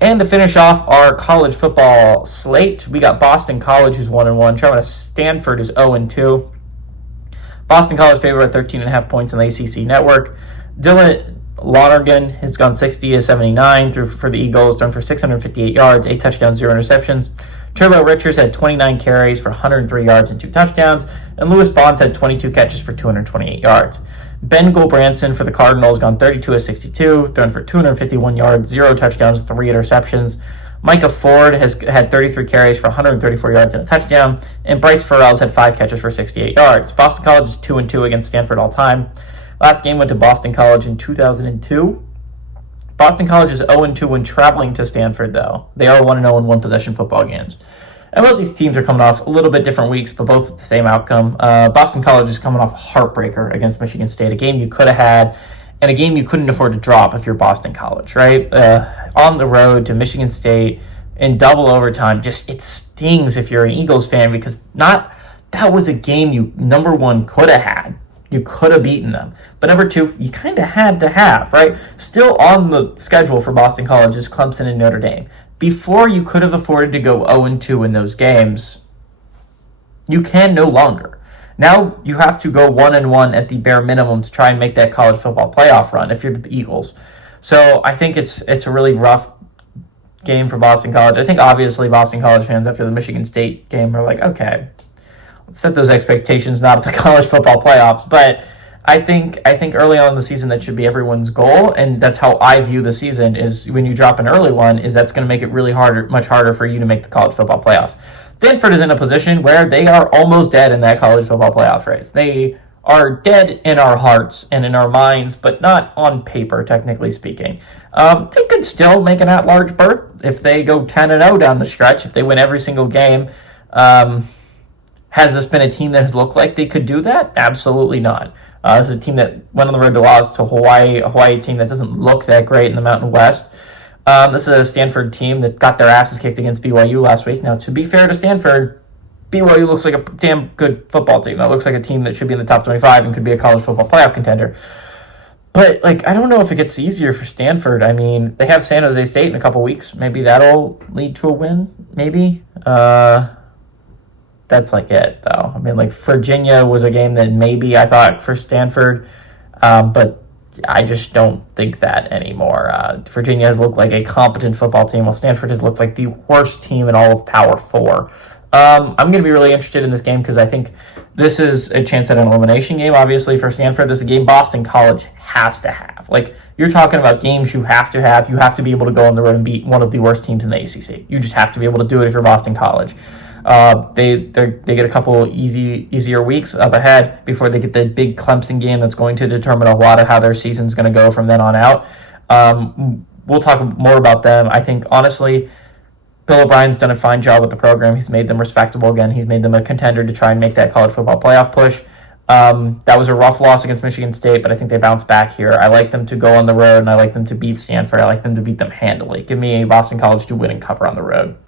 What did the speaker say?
And to finish off our college football slate, we got Boston College, who's 1-1, traveling to Stanford, who's 0-2. Boston College favorite at 13.5 points in the ACC network. Dylan Lonergan has gone 60 to 79 for the Eagles, thrown for 658 yards, 8 touchdowns, 0 interceptions. Turbo Richards had 29 carries for 103 yards and 2 touchdowns, and Lewis Bonds had 22 catches for 228 yards. Ben Gulbranson for the Cardinals gone 32 of 62, thrown for 251 yards, 0 touchdowns, 3 interceptions. Micah Ford has had 33 carries for 134 yards and a touchdown, and Bryce Farrell's had 5 catches for 68 yards. Boston College is 2-2 against Stanford all time. Last game went to Boston College in 2002. Boston College is 0-2 when traveling to Stanford, though. They are 1-0 in one-possession football games. And both these teams are coming off a little bit different weeks, but both with the same outcome. Boston College is coming off a heartbreaker against Michigan State, a game you could have had, and a game you couldn't afford to drop if you're Boston College, right? On the road to Michigan State in double overtime, it stings if you're an Eagles fan, because that was a game you, number one, could have had. You could have beaten them. But number two, you kind of had to have, right? Still on the schedule for Boston College is Clemson and Notre Dame. Before you could have afforded to go 0-2 in those games, you can no longer. Now you have to go 1-1 at the bare minimum to try and make that college football playoff run if you're the Eagles. So I think it's a really rough game for Boston College. I think obviously Boston College fans after the Michigan State game are like, okay, let's set those expectations not at the college football playoffs. But I think early on in the season that should be everyone's goal, and that's how I view the season, is when you drop an early one, is that's going to make it really much harder for you to make the college football playoffs. Stanford is in a position where they are almost dead in that college football playoff race. They are dead in our hearts and in our minds, but not on paper, technically speaking. They could still make an at-large berth if they go 10-0 down the stretch, if they win every single game. Has this been a team that has looked like they could do that? Absolutely not. This is a team that went on the road to loss to Hawaii, a Hawaii team that doesn't look that great in the Mountain West. This is a Stanford team that got their asses kicked against BYU last week. Now, to be fair to Stanford, BYU looks like a damn good football team. That looks like a team that should be in the top 25 and could be a college football playoff contender. But, I don't know if it gets easier for Stanford. I mean, they have San Jose State in a couple weeks. Maybe that'll lead to a win, maybe. That's it, though. I mean, Virginia was a game that maybe I thought for Stanford, but I just don't think that anymore. Virginia has looked like a competent football team, while Stanford has looked like the worst team in all of Power 4. I'm going to be really interested in this game because I think this is a chance at an elimination game, obviously, for Stanford. This is a game Boston College has to have. You're talking about games you have to have. You have to be able to go on the road and beat one of the worst teams in the ACC. You just have to be able to do it if you're Boston College. They get a couple easier weeks up ahead before they get the big Clemson game that's going to determine a lot of how their season's going to go from then on out. We'll talk more about them. I think, honestly, Bill O'Brien's done a fine job with the program. He's made them respectable again. He's made them a contender to try and make that college football playoff push. That was a rough loss against Michigan State, but I think they bounce back here. I like them to go on the road, and I like them to beat Stanford. I like them to beat them handily. Give me a Boston College to win and cover on the road.